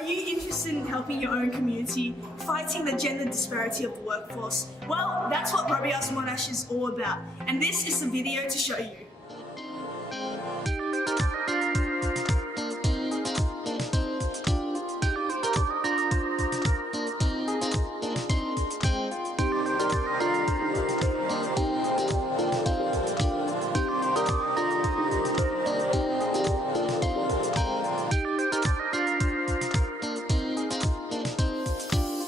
Are you interested in helping your own community, fighting the gender disparity of the workforce? Well, that's what Robogals Monash is all about, and this is the video to show you.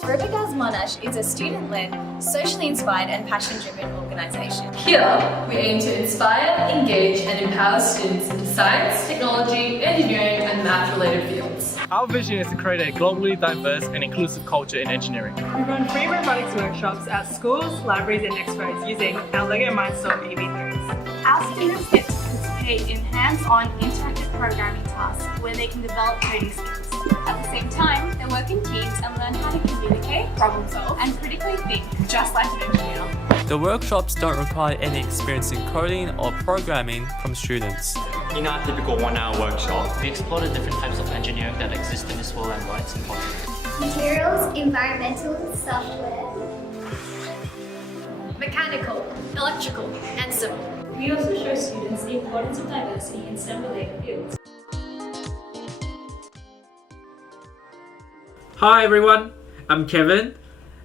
Robogals Monash is a student-led, socially inspired and passion-driven organisation. Here, we aim to inspire, engage and empower students into science, technology, engineering and math-related fields. Our vision is to create a globally diverse and inclusive culture in engineering. We run free robotics workshops at schools, libraries and expos using our LEGO Mindstorm EV3s. Our students get to participate in hands-on interactive programming tasks where they can develop coding skills. At the same time, they work in teams and learn how to communicate, problem solve and critically think, just like an engineer. The workshops don't require any experience in coding or programming from students. In our typical 1-hour workshop, we explore the different types of engineering that exist in this world and why it's important. Materials, environmental, software, Mechanical, electrical and civil. We also show students the importance of diversity in STEM-related fields. Hi everyone, I'm Kevin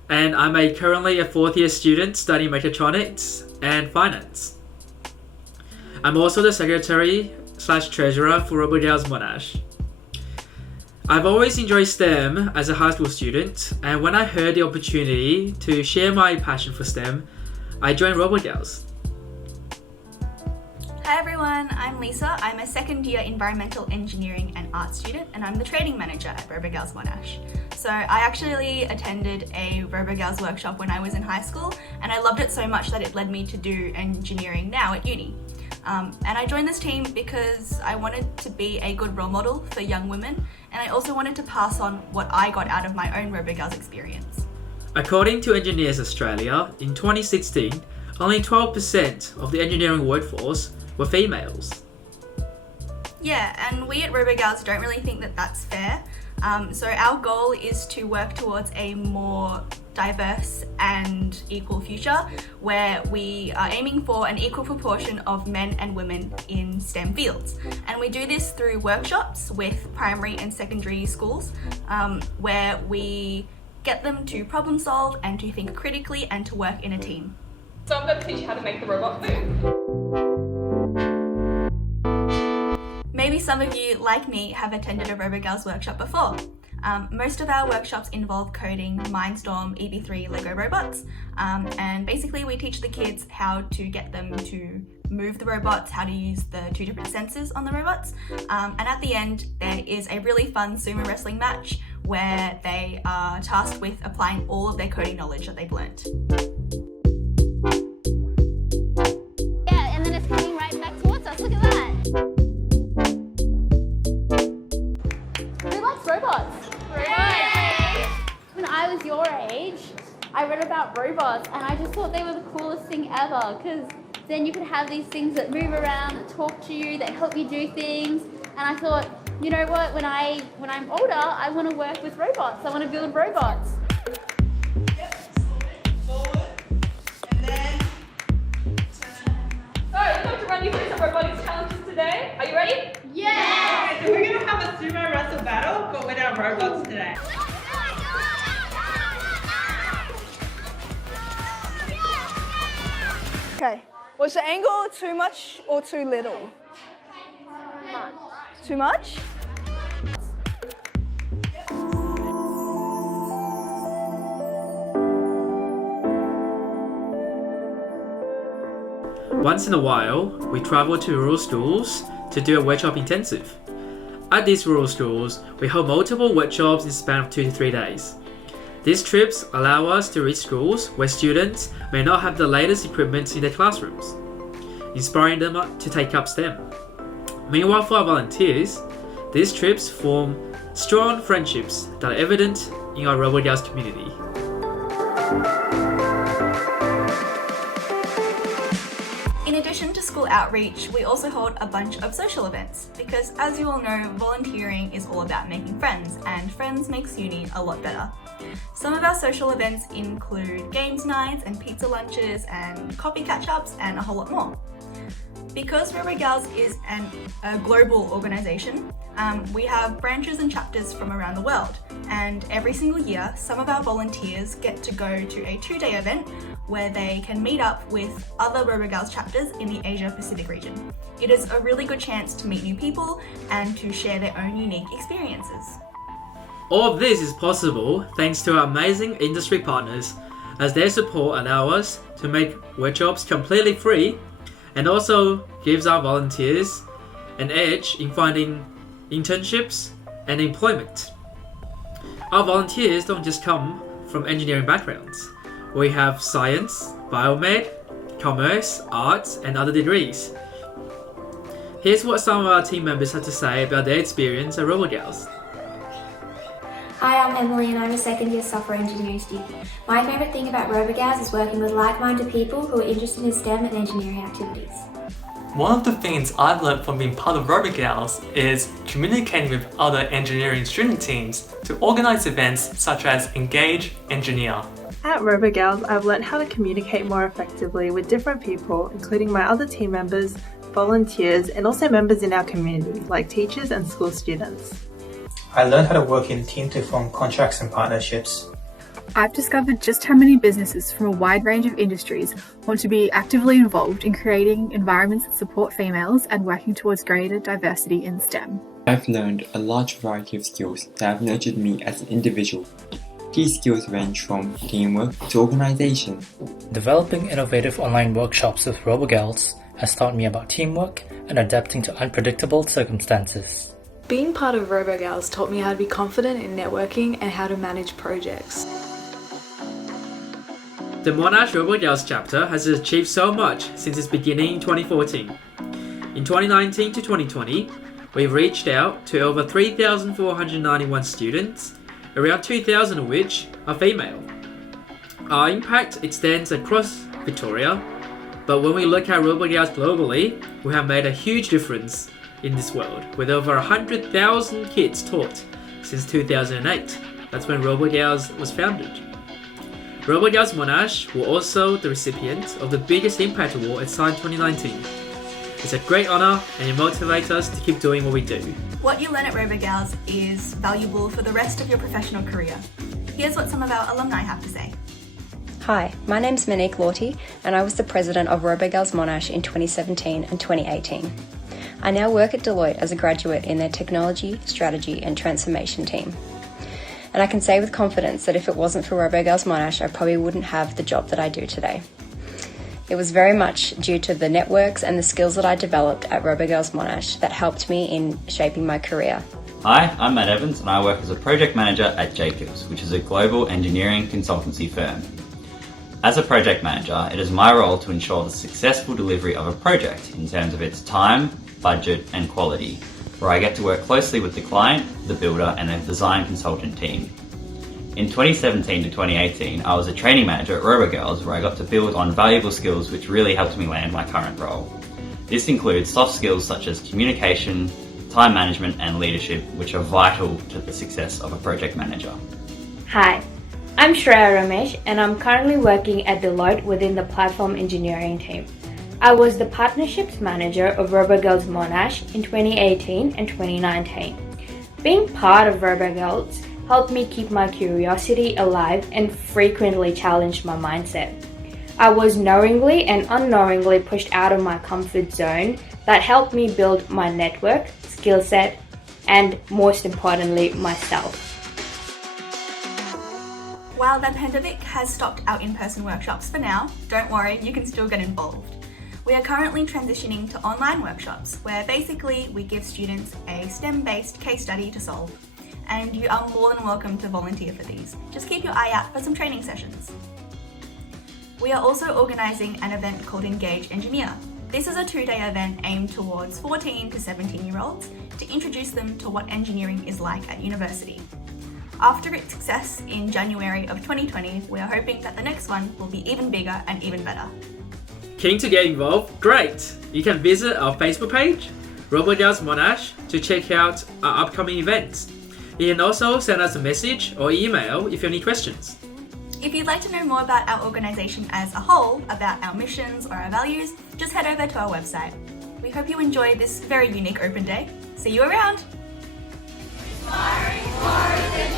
and I'm currently a 4th year student studying mechatronics and finance. I'm also the secretary/treasurer for Robogals Monash. I've always enjoyed STEM as a high school student, and when I heard the opportunity to share my passion for STEM, I joined Robogals. Hi everyone, I'm Lisa. I'm a 2nd year environmental engineering and art student and I'm the training manager at Robogals Monash. So I actually attended a Robogals workshop when I was in high school and I loved it so much that it led me to do engineering now at uni. And I joined this team because I wanted to be a good role model for young women and I also wanted to pass on what I got out of my own Robogals experience. According to Engineers Australia, in 2016, only 12% of the engineering workforce were females. Yeah, and we at Robogals don't really think that that's fair. So our goal is to work towards a more diverse and equal future where we are aiming for an equal proportion of men and women in STEM fields. And we do this through workshops with primary and secondary schools where we get them to problem solve and to think critically and to work in a team. So I'm going to teach you how to make the robot move. Maybe some of you, like me, have attended a Robogals workshop before. Most of our workshops involve coding Mindstorm EV3 Lego robots, and basically we teach the kids how to get them to move the robots, how to use the 2 different sensors on the robots, and at the end there is a really fun sumo wrestling match where they are tasked with applying all of their coding knowledge that they've learnt. yeah, and then it's coming right back towards us. Look at that. Who likes robots? When I was your age, I read about robots and I just thought they were the coolest thing ever because then you could have these things that move around, that talk to you, that help you do things. And I thought, you know what, when I'm older, I want to work with robots. I want to build robots. Yep, forward, and then turn. So I'm going to run you through some robotics challenges today. Are you ready? Okay, so we're going to have a sumo wrestle battle, but with our robots today. Okay, was the angle too much or too little? Too much? Once in a while, we travel to rural schools to do a workshop intensive. At these rural schools, we hold multiple workshops in the span of 2 to 3 days. These trips allow us to reach schools where students may not have the latest equipment in their classrooms, inspiring them to take up STEM. Meanwhile, for our volunteers, these trips form strong friendships that are evident in our Robogals community. In addition addition to school outreach, we also hold a bunch of social events because, as you all know, volunteering is all about making friends, and friends makes uni a lot better. Some of our social events include games nights and pizza lunches and coffee catch-ups and a whole lot more. Because Robogals is a global organisation, we have branches and chapters from around the world, and every single year some of our volunteers get to go to a 2-day event where they can meet up with other Robogals chapters in the Asia Pacific region. It is a really good chance to meet new people and to share their own unique experiences. All of this is possible thanks to our amazing industry partners, as their support allow us to make workshops completely free and also gives our volunteers an edge in finding internships and employment. Our volunteers don't just come from engineering backgrounds. We have science, biomed, commerce, arts, and other degrees. Here's what some of our team members had to say about their experience at Robogals. Hi, I'm Emily and I'm a second year software engineering student. My favourite thing about Robogals is working with like-minded people who are interested in STEM and engineering activities. One of the things I've learned from being part of Robogals is communicating with other engineering student teams to organise events such as Engage Engineer. At Robogals, I've learned how to communicate more effectively with different people, including my other team members, volunteers, and also members in our community, like teachers and school students. I learned how to work in teams to form contracts and partnerships. I've discovered just how many businesses from a wide range of industries want to be actively involved in creating environments that support females and working towards greater diversity in STEM. I've learned a large variety of skills that have nurtured me as an individual. These skills range from teamwork to organisation. Developing innovative online workshops with Robogals has taught me about teamwork and adapting to unpredictable circumstances. Being part of Robogals taught me how to be confident in networking and how to manage projects. The Monash Robogals chapter has achieved so much since its beginning in 2014. In 2019 to 2020, we've reached out to over 3,491 students, around 2,000 of which are female. Our impact extends across Victoria, but when we look at Robogals globally, we have made a huge difference in this world, with over 100,000 kids taught since 2008. That's when Robogals was founded. Robogals Monash were also the recipient of the biggest impact award at SIGN 2019. It's a great honour and it motivates us to keep doing what we do. What you learn at Robogals is valuable for the rest of your professional career. Here's what some of our alumni have to say. Hi, my name's Monique Lawty and I was the president of Robogals Monash in 2017 and 2018. I now work at Deloitte as a graduate in their technology, strategy and transformation team. And I can say with confidence that if it wasn't for Robogals Monash, I probably wouldn't have the job that I do today. It was very much due to the networks and the skills that I developed at Robogals Monash that helped me in shaping my career. Hi, I'm Matt Evans and I work as a project manager at Jacobs, which is a global engineering consultancy firm. As a project manager, it is my role to ensure the successful delivery of a project in terms of its time, budget and quality, where I get to work closely with the client, the builder and the design consultant team. In 2017 to 2018, I was a training manager at Robogals where I got to build on valuable skills which really helped me land my current role. This includes soft skills such as communication, time management and leadership, which are vital to the success of a project manager. Hi, I'm Shreya Ramesh and I'm currently working at Deloitte within the platform engineering team. I was the partnerships manager of Robogals Monash in 2018 and 2019. Being part of Robogals helped me keep my curiosity alive and frequently challenged my mindset. I was knowingly and unknowingly pushed out of my comfort zone that helped me build my network, skill set, and most importantly, myself. While the pandemic has stopped our in-person workshops for now, don't worry, you can still get involved. We are currently transitioning to online workshops where basically we give students a STEM-based case study to solve. And you are more than welcome to volunteer for these. Just keep your eye out for some training sessions. We are also organising an event called Engage Engineer. This is a 2-day event aimed towards 14 to 17-year-olds to introduce them to what engineering is like at university. After its success in January of 2020, we are hoping that the next one will be even bigger and even better. Keen to get involved? Great! You can visit our Facebook page, Robogals Monash, to check out our upcoming events. You can also send us a message or email if you have any questions. If you'd like to know more about our organisation as a whole, about our missions or our values, just head over to our website. We hope you enjoy this very unique open day. See you around! Inspiring for the